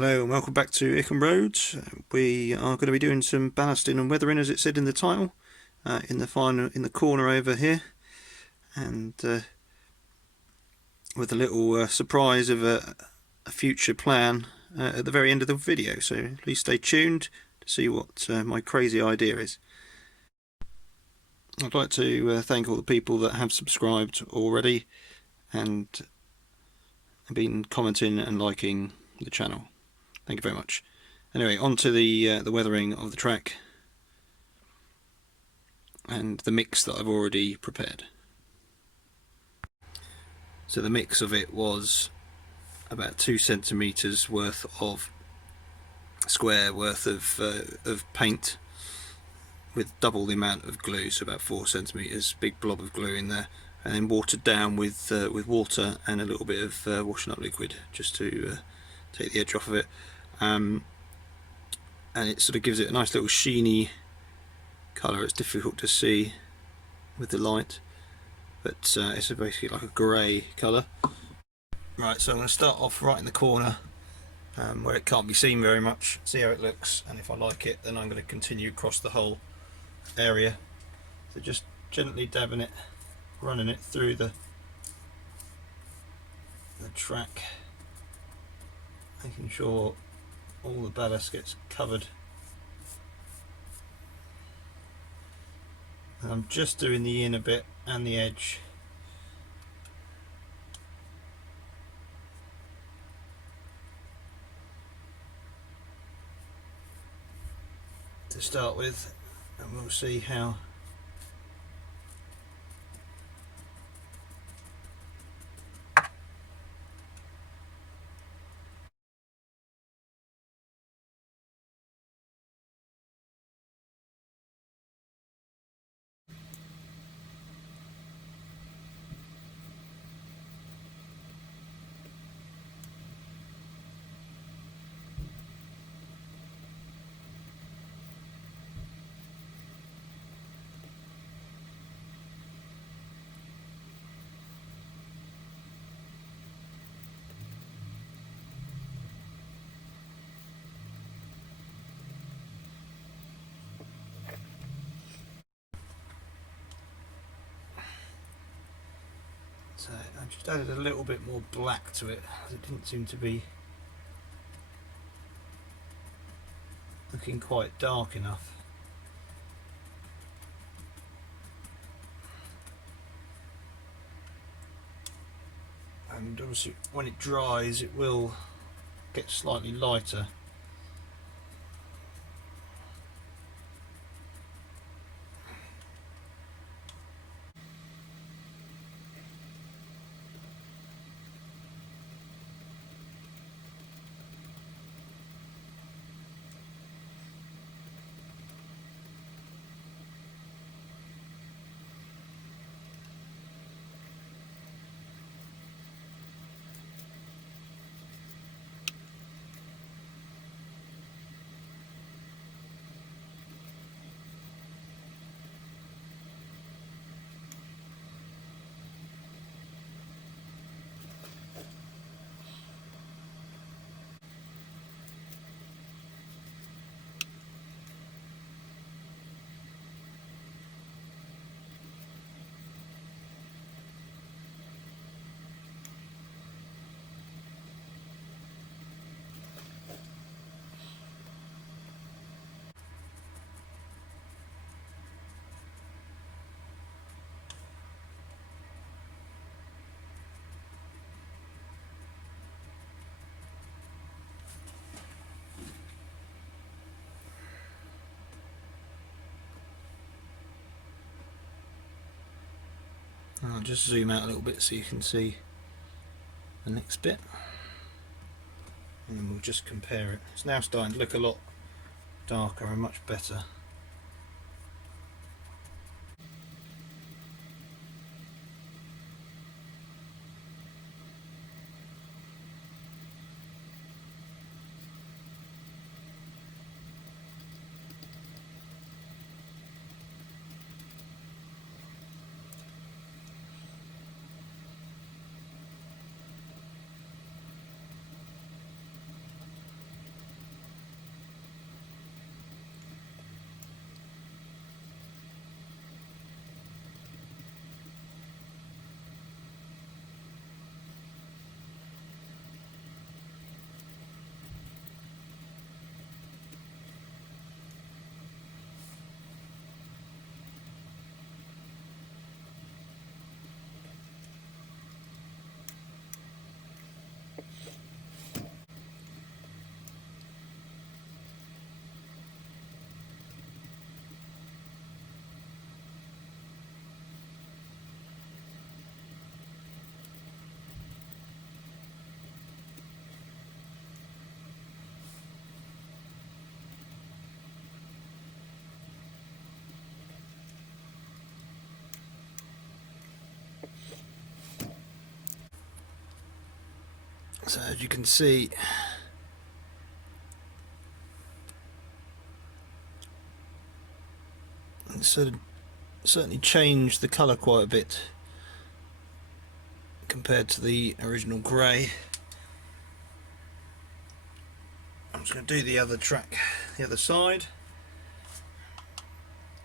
Hello and welcome back to Ickham Road. We are going to be doing some ballasting and weathering, as it said in the title, in the corner over here, and with a little surprise of a future plan at the very end of the video. So please stay tuned to see what my crazy idea is. I'd like to thank all the people that have subscribed already and have been commenting and liking the channel. Thank you very much. Anyway, on to the weathering of the track and the mix that I've already prepared. So the mix of it was about 2 centimeters worth of square worth of paint with double the amount of glue, so about 4 centimeters, big blob of glue in there, and then watered down with water and a little bit of washing up liquid just to take the edge off of it. And it sort of gives it a nice little sheeny colour. It's difficult to see with the light, but it's basically like a grey colour. Right, so I'm going to start off right in the corner where it can't be seen very much, see how it looks, and if I like it then I'm going to continue across the whole area. So just gently dabbing it, running it through the track, making sure all the ballast gets covered. And I'm just doing the inner bit and the edge. To start with, and we'll see how so I just added a little bit more black to it, as it didn't seem to be looking quite dark enough. And obviously when it dries it will get slightly lighter. I'll just zoom out a little bit so you can see the next bit, and then we'll just compare it. It's now starting to look a lot darker and much better. So as you can see, it's certainly changed the colour quite a bit compared to the original grey. I'm just going to do the other track, the other side,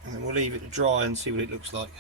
and then we'll leave it to dry and see what it looks like.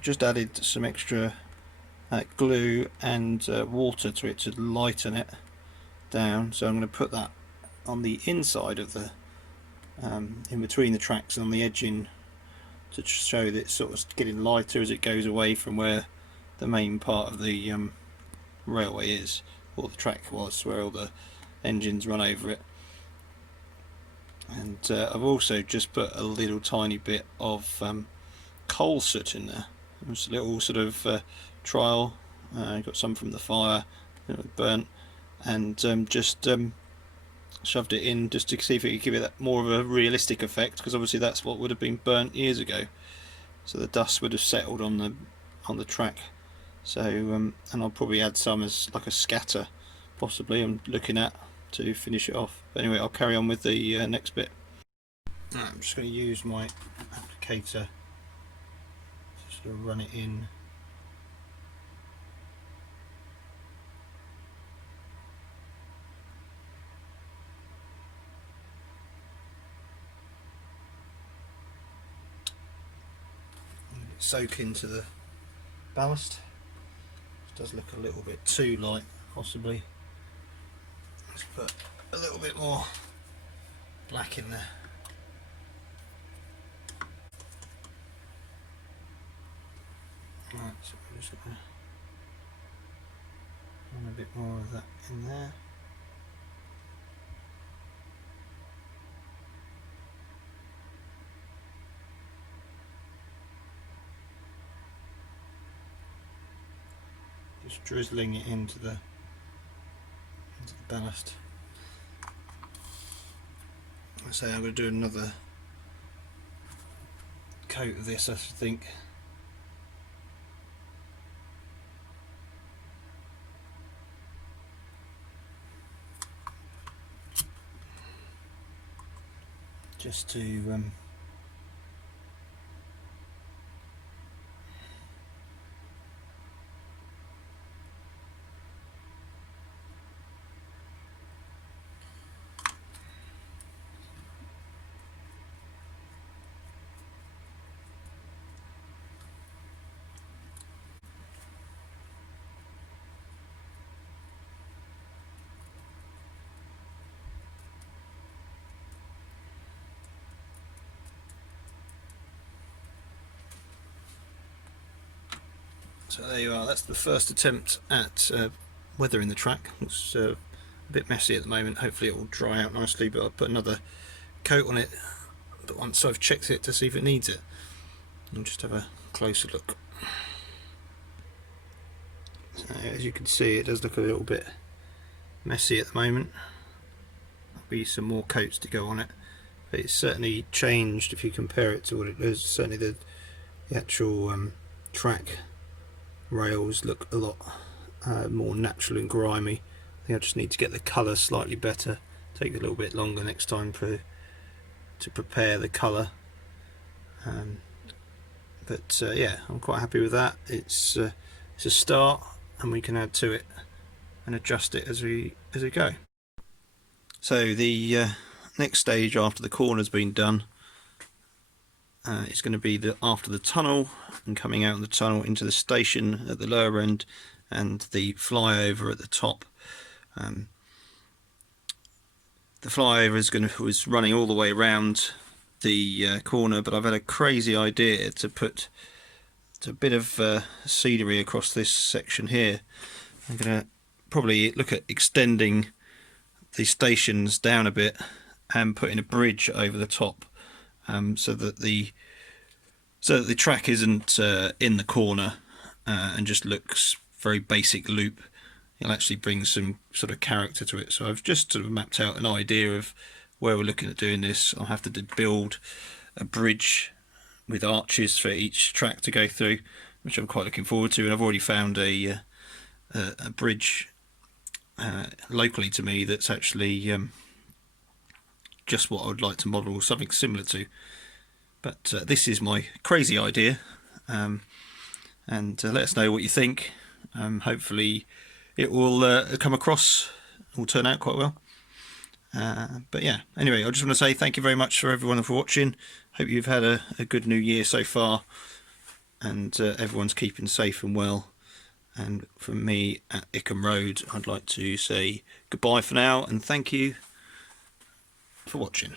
Just added some extra glue and water to it to lighten it down, so I'm going to put that on the inside of the in between the tracks and on the edging to show that it's sort of getting lighter as it goes away from where the main part of the railway is, or the track was, where all the engines run over it. And I've also just put a little tiny bit of coal soot in there. It's a little sort of trial. Got some from the fire, burnt, and just shoved it in just to see if it could give it that more of a realistic effect, because obviously that's what would have been burnt years ago. So the dust would have settled on the track. So and I'll probably add some as like a scatter, possibly. I'm looking at to finish it off. But anyway, I'll carry on with the next bit. I'm just going to use my applicator to run it in. Soak into the ballast. It does look a little bit too light, possibly. Let's put a little bit more black in there. Right, so we're just going to run a bit more of that in there. Just drizzling it into the ballast. I say I'm going to do another coat of this, I think. Just to so there you are. That's the first attempt at weathering the track. It's a bit messy at the moment. Hopefully it will dry out nicely, but I'll put another coat on it, but once I've checked it to see if it needs it. And just have a closer look. So as you can see, it does look a little bit messy at the moment. There'll be some more coats to go on it, but it's certainly changed if you compare it to what it is. Certainly the actual track rails look a lot more natural and grimy. I think I just need to get the colour slightly better. Take a little bit longer next time to prepare the colour. But yeah, I'm quite happy with that. It's a start, and we can add to it and adjust it as we go. So the next stage after the corner's been done is going to be after the tunnel, and coming out of the tunnel into the station at the lower end and the flyover at the top. The flyover was running all the way around the corner, but I've had a crazy idea to put a bit of scenery across this section here. I'm going to probably look at extending the stations down a bit and putting a bridge over the top, so that the track isn't in the corner and just looks very basic loop. It'll actually bring some sort of character to it. So I've just sort of mapped out an idea of where we're looking at doing this. I'll have to build a bridge with arches for each track to go through, which I'm quite looking forward to. And I've already found a bridge locally to me that's actually just what I would like to model something similar to. But this is my crazy idea, and let us know what you think. Hopefully it will come across, will turn out quite well. But yeah, anyway, I just want to say thank you very much for everyone for watching. Hope you've had a good new year so far, and everyone's keeping safe and well. And from me at Ickham Road, I'd like to say goodbye for now, and thank you for watching.